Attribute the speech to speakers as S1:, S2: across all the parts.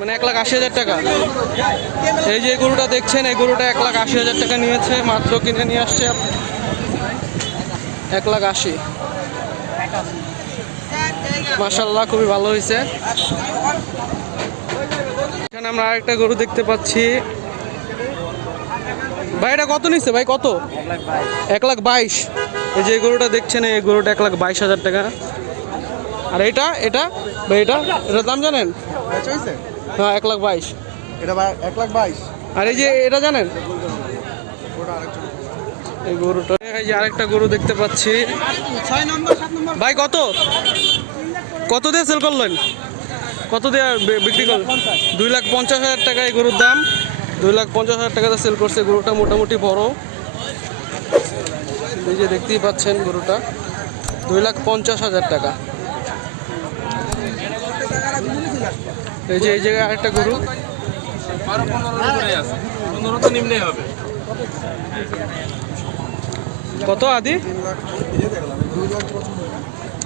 S1: মানে এক লাখ আশি হাজার টাকা। এই যে গরুটা দেখছেন এই গরুটা এক লাখ আশি হাজার টাকা নিয়েছে মাত্র কিনে নিয়ে আসছে এক লাখ আশি। মাসাল্লাহ খুবই ভালো হয়েছে। এখানে আমরা আরেকটা গরু দেখতে পাচ্ছি। ভাই এটা কত নিচ্ছে? ভাই কত? এক লাখ বাইশ। এই যে গরুটা দেখছেন এই গরুটা এক লাখ বাইশ হাজার টাকা। আর এটা এটা ভাই এটা এটার দাম জানেন? হ্যাঁ এক লাখ বাইশ।
S2: এটা এক লাখ বাইশ।
S1: আর এই যে এটা জানেন? এই গরুটা এই যে আরেকটা গরু দেখতে পাচ্ছি। ভাই কত? কত দিয়ে সেল করলেন? কত দিয়ে বিক্রি করলেন? দুই লাখ পঞ্চাশ। হাজার টাকা এই গরুর দাম। দুই লাখ পঞ্চাশ হাজার টাকাতে সেল করছে গরুটা মোটামুটি বড়। এই যে দেখতেই পাচ্ছেন গরুটা। দুই লাখ পঞ্চাশ হাজার টাকা। এই যে, এই জায়গায় আরেকটা গরু। কত আদি?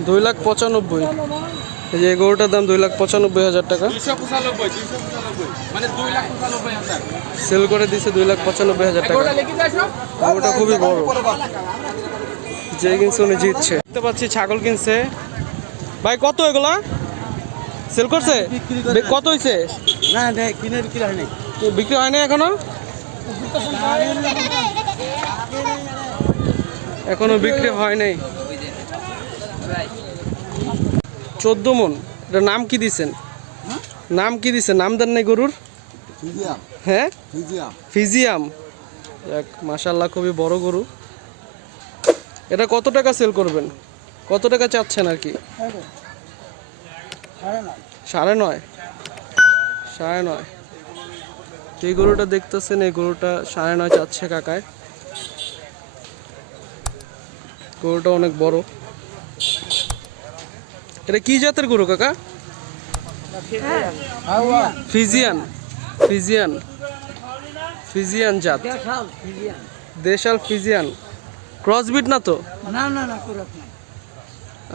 S1: দুই লাখ পঁচানব্বই। এই যে গরুটার দাম দুই লাখ পঁচানব্বই হাজার টাকা। সেল করে দিছে দুই লাখ পঁচানব্বই হাজার টাকা। গরুটা খুবই বড়। যে কিনছে উনি জিতছে। দেখতে পাচ্ছি ছাগল কিনছে। ভাই, কত এগুলা? সেল করছে? কত হয়েছে
S2: না কিনে বিক্রি হয়নি
S1: বিক্রি হয়নি এখনও? এখনও বিক্রি হয় নাই। চোদ্দ মন। এটার নাম কি দিছেন? নাম কি দিছেন? নাম দেন নাই গরুর? হ্যাঁ?
S2: ফিজিয়াম।
S1: এক মাশাল্লাহ খুবই বড় গরু। এটা কত টাকা সেল করবেন? কত টাকা চাচ্ছেন আর কি? সাড়ে নয়। সাড়ে নয়। এই গরুটা দেখতেছেন এই গরুটা সাড়ে নয় চাচ্ছে কাকায়। গরুটা অনেক বড়। এটা কি জাতের গরু কাকা? ফিজিয়ান। ফিজিয়ান। ফিজিয়ান জাত। দেশাল ফিজিয়ান। ক্রসবিট না তো?
S2: না না না না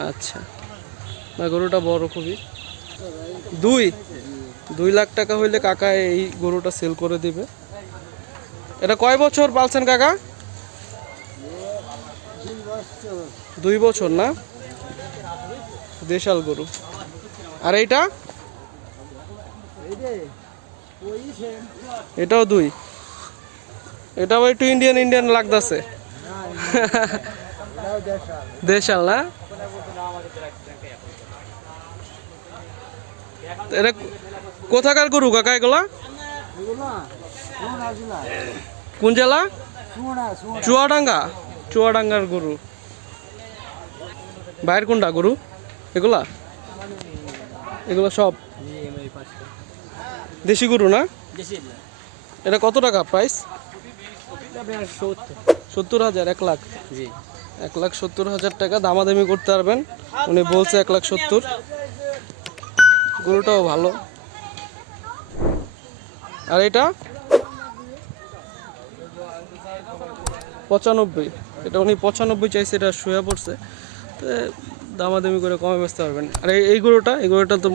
S1: আচ্ছা। না গরুটা বড় খুবই। দুই। দুই লাখ টাকা হইলে কাকা এই গরুটা সেল করে দিবে। এটা কয় বছর পালছেন কাকা? দুই বছর না? দেশাল গরু। আর এইটা? এটাও দুই। এটাও একটু ইন্ডিয়ান ইন্ডিয়ান লাগতেছে। দেশাল না? এটা কোথাকার গরু কাকা এগুলা? কোন জেলা? চুয়াডাঙ্গা। চুয়াডাঙ্গার গরু। বাইরের কোনটা গরু? এগুলা? এগুলো সব? দেশি গরু না? এটা কত টাকা প্রাইস সত্তর হাজার এক লাখ।
S3: জি।
S1: এক লাখ সত্তর হাজার টাকা দামাদামি করতে পারবেন। উনি বলছে এক লাখ সত্তর। গরুটাও ভালো। আর এটা? পঁচানব্বই। এটা উনি পঁচানব্বই চাইছে এটা শুয়ে পড়ছে। তো দামাদামি করে কমে বেচতে পারবেন। আর এই- গরুটা এই গরুটা তো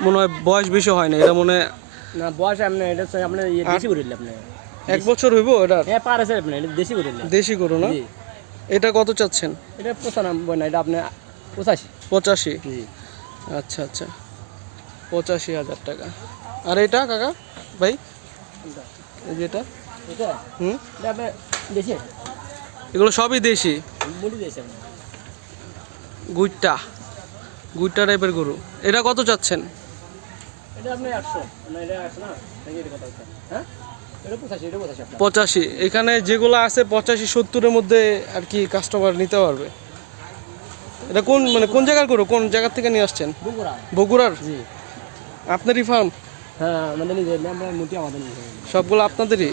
S1: মনে হয় বয়স বেশি হয় না এটা মনে
S3: না বয়স আপনি এটা ইয়ে দেশি করে আপনি
S1: এক বছর হইব এটা?
S3: হ্যাঁ পার আছে আপনি এটা দেশি করে
S1: দেশি গরু না? এটা কত চাচ্ছেন?
S3: এটা পঁচানব্বই না এটা আপনি পঁচাশি।
S1: পঁচাশি? আচ্ছা আচ্ছা। পঁচাশি হাজার টাকা। আর এটা কাকা ভাই? এই যেটা
S3: এটা।
S1: হুম? এগুলো সবই দেশি। গুইট্টা। গুইট্টা টাইপের গরু। এটা কত চাচ্ছেন?
S3: পঁচাশি
S1: এখানে যেগুলো আছে পঁচাশি সত্তরের মধ্যে আর কি কাস্টমার নিতে পারবে। এটা কোন মানে কোন জায়গার গরু? কোন জায়গা থেকে নিয়ে আসছেন?
S3: বগুড়া।
S1: বগুড়ার?
S3: জি।
S1: আপনারই ফার্ম
S3: হ্যাঁ আমাদের নিজের আমরা মুটি আমাদের নিজের।
S1: সবগুলো আপনাদেরই?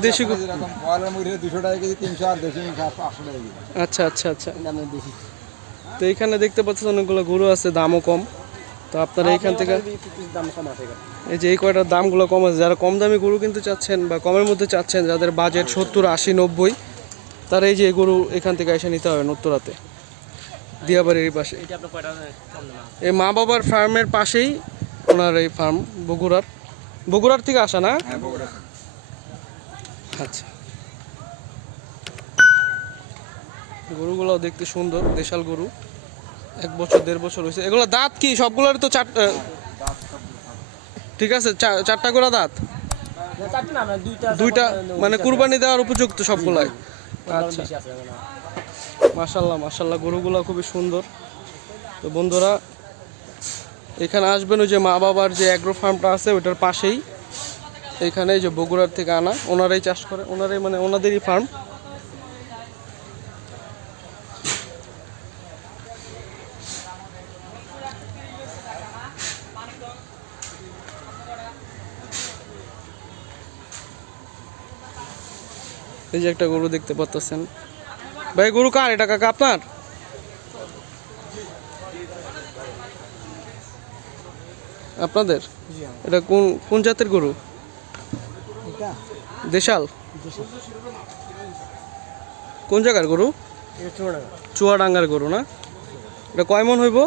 S1: দেশি
S2: পয়লার মুড়ি দুশো টাকা কেজি তিনশো আর দেশি খাস পাঁচশো টাকা কেজি
S1: আচ্ছা আচ্ছা আচ্ছা।
S3: দেশি
S1: তো এইখানে দেখতে পাচ্ছেন অনেকগুলো গরু আছে দামও কম। তো আপনারা এইখান থেকে। এই যে এই কয়টার দামগুলো কম আছে যারা কম দামি গরু কিনতে চাচ্ছেন বা কমের মধ্যে চাচ্ছেন যাদের বাজেট সত্তর আশি নব্বই তারা এই যে গরু এখান থেকে এসে নিতে হবে উত্তরাতে দিয়াবাড়ির এই পাশে। এই মা বাবার ফার্মের পাশেই ওনার এই ফার্ম বগুড়ার। বগুড়ার থেকে আসা না?
S2: হ্যাঁ
S1: আচ্ছা। গরুগুলো দেখতে সুন্দর দেশাল গরু। এক বছর দেড় বছর হয়েছে। এগুলো দাঁত কি? সবগুলোর তো চার ঠিক আছে চা- চারটা করে দাঁত?
S3: মানে দুইটা আমার,
S1: মানে কুরবানি দেওয়ার উপযুক্ত সবগুলাই। আচ্ছা।
S3: মানে।
S1: মাশাল্লাহ মাশাল্লাহ গরুগুলো খুবই সুন্দর। তো বন্ধুরা, এখানে আসবেন ওই যে মা বাবার যে অ্যাগ্রো ফার্মটা আছে, ওইটার পাশেই। এখানে যে বগুড়ার থেকে আনা, ওনারাই চাষ করে, ওনারাই মানে ওনাদেরই ফার্ম এই যে একটা গরু দেখতে পাচ্ছেন ভাই গরু কার? এটা কাকা আপনার? আপনাদের? এটা কোন কোন জাতের গরু? দেশাল? কোন জায়গার গরু? চুয়াডাঙ্গার গরু না? এটা কয় মন হইব?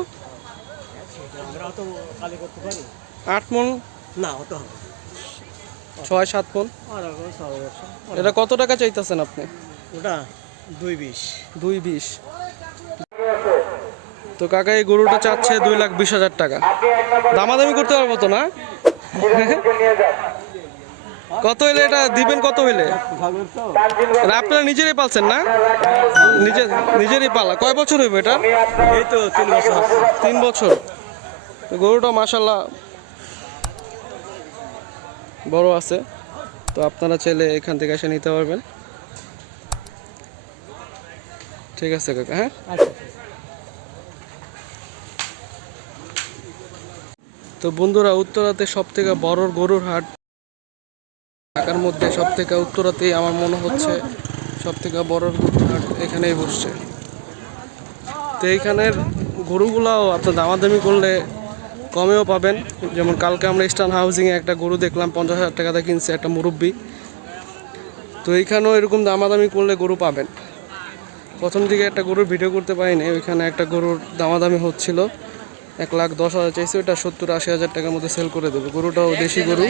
S1: আট মন?
S3: না,
S1: ছয় সাত মন। এটা কত টাকা চাইতেছেন আপনি?
S3: ওটা দুই বিশ।
S1: দুই বিশ। তো কাকা এই গরুটা চাচ্ছে দুই লাখ বিশ হাজার টাকা। দামাদামি করতে পারব তো না? কত হইলে এটা? দিবেন কত হইলে? আপনারা নিজেরই পালছেন না? নিজে নিজেরই পালা। কয় বছর হইব এটা
S3: এই তো তিন বছর
S1: তিন বছর। গরুটা মাসাল্লাহ বড় আছে। তো আপনারা চাইলে এখান থেকে এসে নিতে পারবেন। ঠিক আছে কাকা হ্যাঁ?
S3: আচ্ছা।
S1: তো বন্ধুরা উত্তরাতে সব থেকে বড় গরুর হাট ঢাকার মধ্যে সব থেকে উত্তরাতেই আমার মনে হচ্ছে সব থেকে বড় গরুর হাট এখানেই বসছে। তো এইখানের গরুগুলাও আপনার দামাদামি করলে কমেও পাবেন। যেমন কালকে আমরা ইস্টার্ন হাউজিংয়ে একটা গরু দেখলাম পঞ্চাশ হাজার টাকাতে কিনছে একটা মুরব্বি। তো এইখানেও এরকম দামাদামি করলে গরু পাবেন। প্রথম দিকে একটা গরুর ভিডিও করতে পারিনি, ওইখানে একটা গরুর দামাদামি হচ্ছিল। এক লাখ দশ হাজার চাইছে, ওইটা সত্তর আশি হাজার টাকার মধ্যে সেল করে দেবে। গরুটাও দেশি গরু।